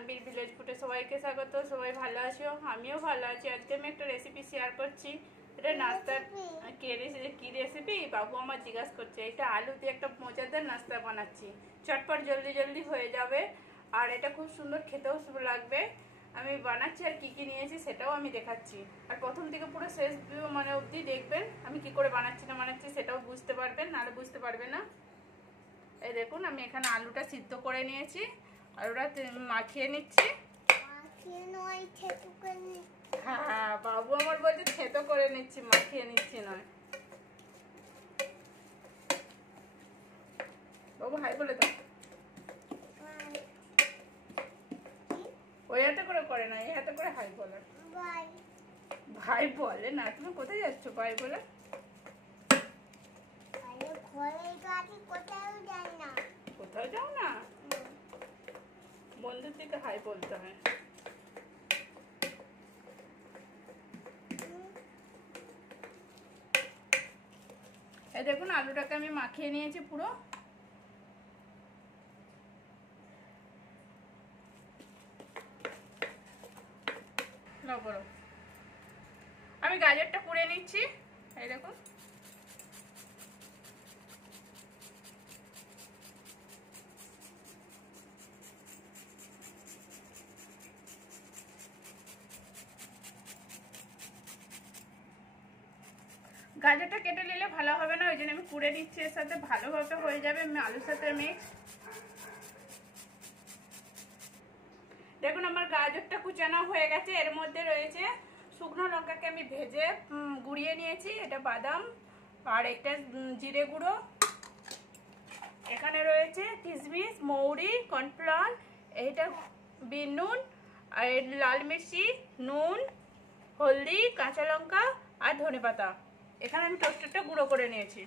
Tanvir village ফুডে সবাইকে স্বাগত। সবাই ভালো আছো? আমিও ভালো আছি। আজকে আমি একটা রেসিপি শেয়ার করছি। এটা নাস্তার কি রেসিপি বাবু আমার জিজ্ঞাসা করছে। এটা আলু দিয়ে একটা মজাদার নাস্তা বানাচ্ছি, চটপট জলদি জলদি হয়ে যাবে, আর এটা খুব সুন্দর খেতেও লাগবে। আমি বানাচ্ছি আর কি কি নিয়েছি সেটাও আমি দেখাচ্ছি। আর প্রথম থেকে পুরো শেষ মানে অবধি দেখবেন, আমি কি করে বানাচ্ছি না বানাচ্ছি সেটাও বুঝতে পারবেন, নাহলে বুঝতে পারবে না। এই দেখুন, আমি এখানে আলুটা সিদ্ধ করে নিয়েছি, আলুটা মাখিয়ে নিচ্ছি। হ্যাঁ, বাবু আমার বলছে থেতো করে নিচ্ছি, মাখিয়ে নিচ্ছি নয়। বাবু হাই বলে দাও। ওই হাতে করে না, এই হাতে করে হাই বলে। ভাই বলে না। তুমি কোথায় যাচ্ছ ভাই বলে? কোথাও যাও না, বন্ধুর দিকে হাই বলতে হয়। এই দেখুন, আলুটাকে আমি মাখিয়ে নিয়েছি পুরো। আমি গাজরটা কুড়ে নিচ্ছি। এই দেখুন, গাজরটা কেটে নিলে ভালো হবে না, ওই জন্য আমি কুড়ে নিচ্ছি। এর সাথে ভালোভাবে হয়ে যাবে আলুর সাথে মিক্স। দেখুন, আমার গাজরটা কুচানো হয়ে গেছে। এর মধ্যে রয়েছে শুকনো লঙ্কাকে আমি ভেজে গুঁড়িয়ে নিয়েছি, এটা বাদাম, আর একটা জিরে গুঁড়ো। এখানে রয়েছে কিসমিস, মৌরি, কর্নফ্লাওয়ার, এইটা বিন নুন, আর লাল মির্চি, নুন, হলদি, কাঁচা লঙ্কা আর ধনেপাতা। এখানে আমি টোস্টারটা গুঁড়ো করে নিয়েছি।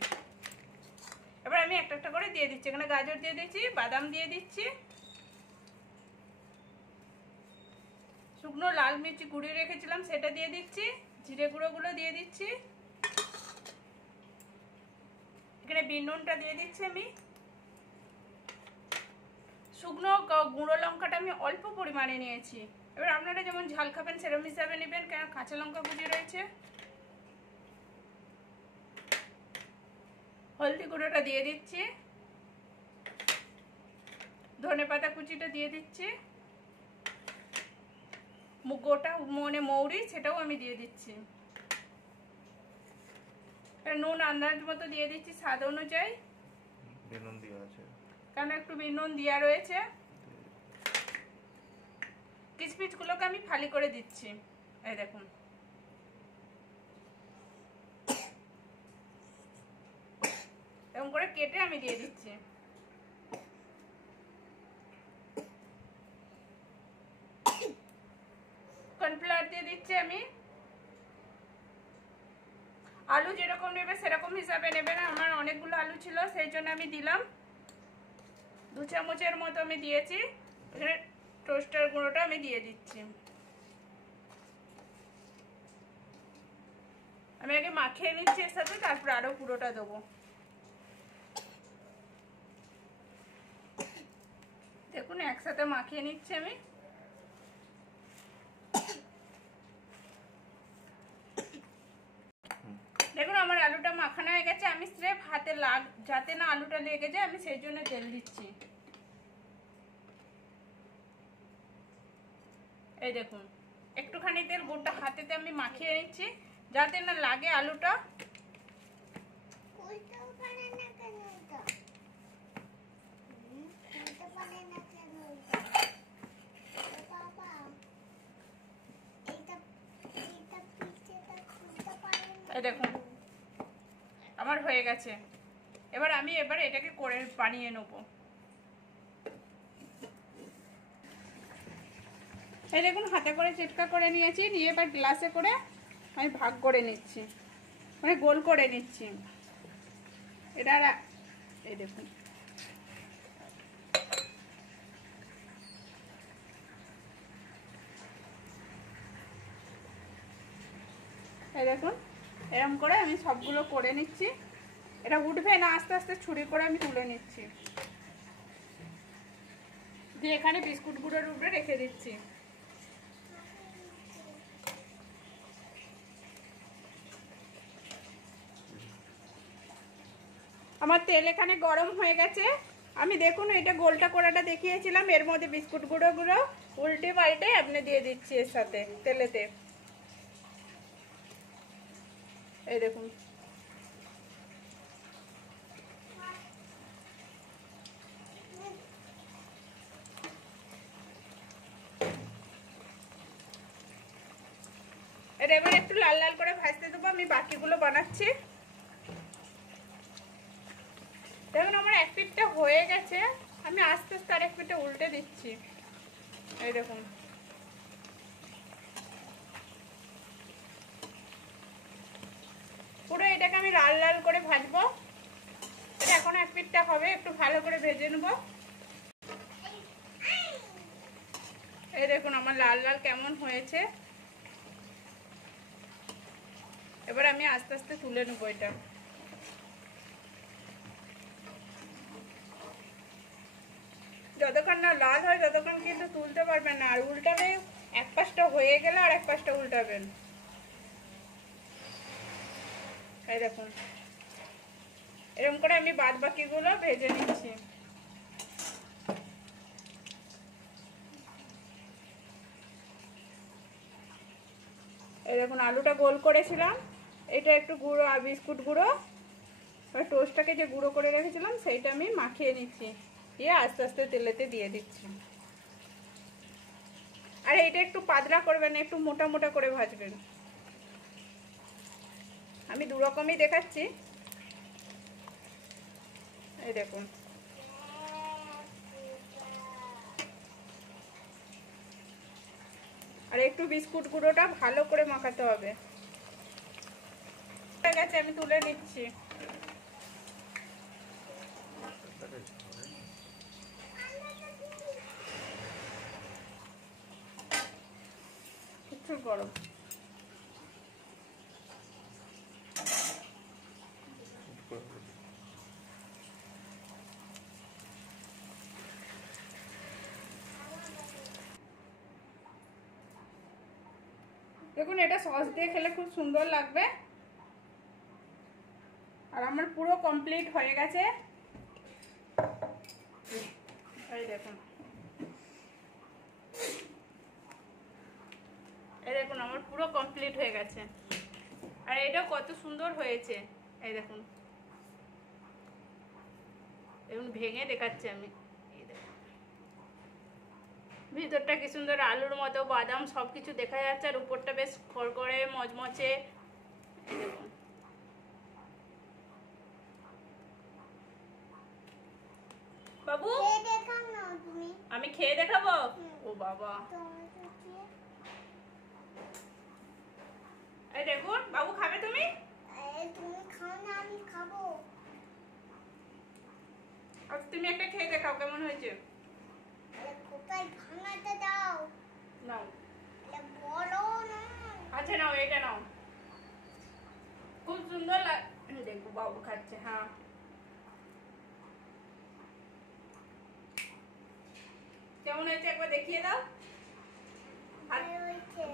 এবার আমি একটা একটা করে দিয়ে দিচ্ছি। এখানে গাজর দিয়ে দিচ্ছি, বাদাম দিয়ে দিচ্ছি, শুকনো লাল মির্চি গুঁড়িয়ে রেখেছিলাম সেটা দিয়ে দিচ্ছি, জিরে গুঁড়োগুলো দিয়ে দিচ্ছি, এখানে বিন নুনটা দিয়ে দিচ্ছি আমি। শুকনো গুঁড়ো লঙ্কাটা আমি অল্প পরিমাণে নিয়েছি। এবার আপনারা যেমন ঝাল খাবেন সেরকম হিসাবে নেবেন, কেন কাঁচা লঙ্কা কুচি রয়েছে। হলদি গুঁড়োটা দিয়ে দিচ্ছি, ধনেপাতা কুচিটা দিয়ে দিচ্ছি, গোটা মৌরি সেটাও আমি দিয়ে দিচ্ছি। নুন আন্দাজ মতো দিয়ে দিচ্ছি, স্বাদ অনুযায়ী, কারণ একটু বিন নুন দেওয়া রয়েছে। কিসমিস গুলোকে আমি ফালি করে দিচ্ছি। এই দেখুন, এরকম করে কেটে আমি দিয়ে দিচ্ছি। কর্নফ্লাওয়ার দিয়ে দিচ্ছি আমি। আলু যেরকম নেবে সেরকম হিসাবে নেবে না, আমার অনেকগুলো আলু ছিল সেই জন্য আমি দিলাম 2 চামচের মতো আমি দিয়েছি। এখানে টোস্টার গুঁড়োটা আমি দিয়ে দিচ্ছি। আমি আগে মাখিয়ে নিচ্ছি এর সাথে, তারপর আরো পুরোটা দেবো। দেখুন, একসাথে মাখিয়ে নিচ্ছি আমি। দেখুন, আমার আলুটা মাখানো হয়ে গেছে। আমি স্রেফ হাতে যাতে না আলুটা লেগে যায়, আমি সেই জন্য তেল দিচ্ছি। এই দেখুন, একটুখানি তেল গোটা হাতেতে আমি মাখিয়ে নিচ্ছি যাতে না লাগে আলুটা। এই দেখুন, আমার হয়ে গেছে। এবার আমি এটাকে করে বানিয়ে নেব। এই দেখুন, হাতে করে চিটকা করে নিয়েছি, নিয়ে এবার গ্লাসে করে আমি ভাগ করে নিচ্ছি, মানে গোল করে নিচ্ছি এটা। এই দেখুন, এই দেখুন, এরকম করে আমি সবগুলো করে নিচ্ছি। এটা উঠবে না, আস্তে আস্তে ছুরি করে আমি তুলে নিচ্ছি। দিয়ে এখানে বিস্কুট গুঁড়োর উপরে রেখে দিচ্ছি। আমার তেল এখানে গরম হয়ে গেছে। আমি দেখুন এটা গোলটা করাটা দেখিয়েছিলাম, এর মধ্যে বিস্কুট গুঁড়ো উল্টে পাল্টে আপনি দিয়ে দিচ্ছি এর সাথে তেলেতে। এই দেখুন এটা এবার একটু লাল লাল করে ভাজতে দেবো। আমি বাকিগুলো বানাচ্ছি। দেখুন আমার এক পিঠটা হয়ে গেছে, আমি আস্তে আস্তে আরেক পিঠটা উল্টে দিচ্ছি। এই দেখুন পুরো এটাকে আমি লাল লাল করে ভাজবো। এটা এখন এক পিঠটা হবে, একটু ভালো করে ভেজে নেবো। এই দেখুন আমার লাল লাল কেমন হয়েছে। এবার আমি আস্তে আস্তে তুলে নেবো এটা। যতক্ষণ না লাল হয় ততক্ষণ কিন্তু তুলতে পারবেন না, আর উল্টাবে এক পাশটা হয়ে গেলে আর এক পাশটা উল্টাবেন। এই দেখুন এরকম করে আমি বাদ বাকিগুলো ভেজে নিচ্ছি। এই দেখুন আলুটা গোল করেছিলাম, এটা একটু গুঁড়ো আর বিস্কুট গুঁড়ো আর টোস্টটাকে যে গুঁড়ো করে রেখেছিলাম সেইটা আমি মাখিয়ে নিচ্ছি, দিয়ে আস্তে আস্তে তেলেতে দিয়ে দিচ্ছি। আর এটা একটু পাতলা করবেন, একটু মোটা মোটা করে ভাজবেন। আমি দু রকমই দেখাচ্ছি। এই দেখুন আর একটু বিস্কুট গুঁড়োটা ভালো করে মাখাতে হবে। ঠিক আছে আমি তুলে নিচ্ছি। প্রচুর গরম। দেখুন এটা সস দিয়ে খেলে খুব সুন্দর লাগবে। আর আমার পুরো কমপ্লিট হয়ে গেছে। এই দেখুন এই দেখুন আমার পুরো কমপ্লিট হয়ে গেছে। আর এটা কত সুন্দর হয়েছে, এই দেখুন দেখুন ভেঙে দেখাচ্ছি আমি। ভিতরটা কি সুন্দর আলুর মতো বাদাম সবকিছু দেখা যাচ্ছে, আর উপরটা বেশ খড়খড়ে মচমচে। দেখুন বাবু আমি খেয়ে দেখাবো। ও বাবা এই দেখুন বাবু খাবে তুমি? তুমি খাও না আমি খাবো। আচ্ছা তুমি একটা খেয়ে দেখাও কেমন হয়েছে। কোথায় ভাঙাতে দাও? নাও বলো না। আচ্ছা নাও এটা নাও, খুব সুন্দর দেখো বাবু খাচ্ছে। হ্যাঁ কেমন হয়েছে একবার দেখিয়ে দাও।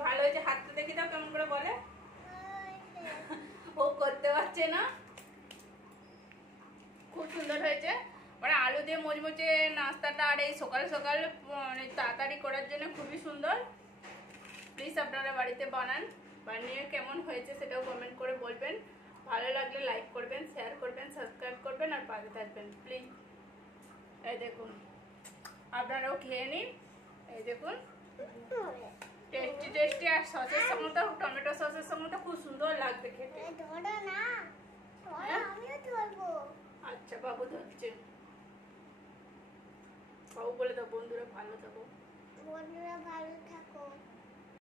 ভালো হয়েছে, হাতটা দেখিয়ে দাও কেমন করে বলে। ও করতে পারছে না। খুব সুন্দর হয়েছে, মানে আলু দিয়ে মচমচে নাস্তাটা আর এই সকাল সকাল মানে তাড়াতাড়ি করার জন্য খুবই সুন্দর। প্লিজ আপনারা বাড়িতে বানান, বানিয়ে কেমন হয়েছে সেটাও কমেন্ট করে বলবেন। ভালো লাগলে লাইক করবেন, শেয়ার করবেন, সাবস্ক্রাইব করবেন আর পাশে থাকবেন প্লিজ। এই দেখুন আপনারাও খেয়ে নিন। এই দেখুন টেস্টি টেস্টি, আর সসের সঙ্গে তো টমেটো সসের সঙ্গে তো খুব সুন্দর লাগবে খেতে। ধরো না, আমিও ধরবো। আচ্ছা বাবু ধরছে, বাবু বলে দাও বন্ধুরা ভালো থাকো। বন্ধুরা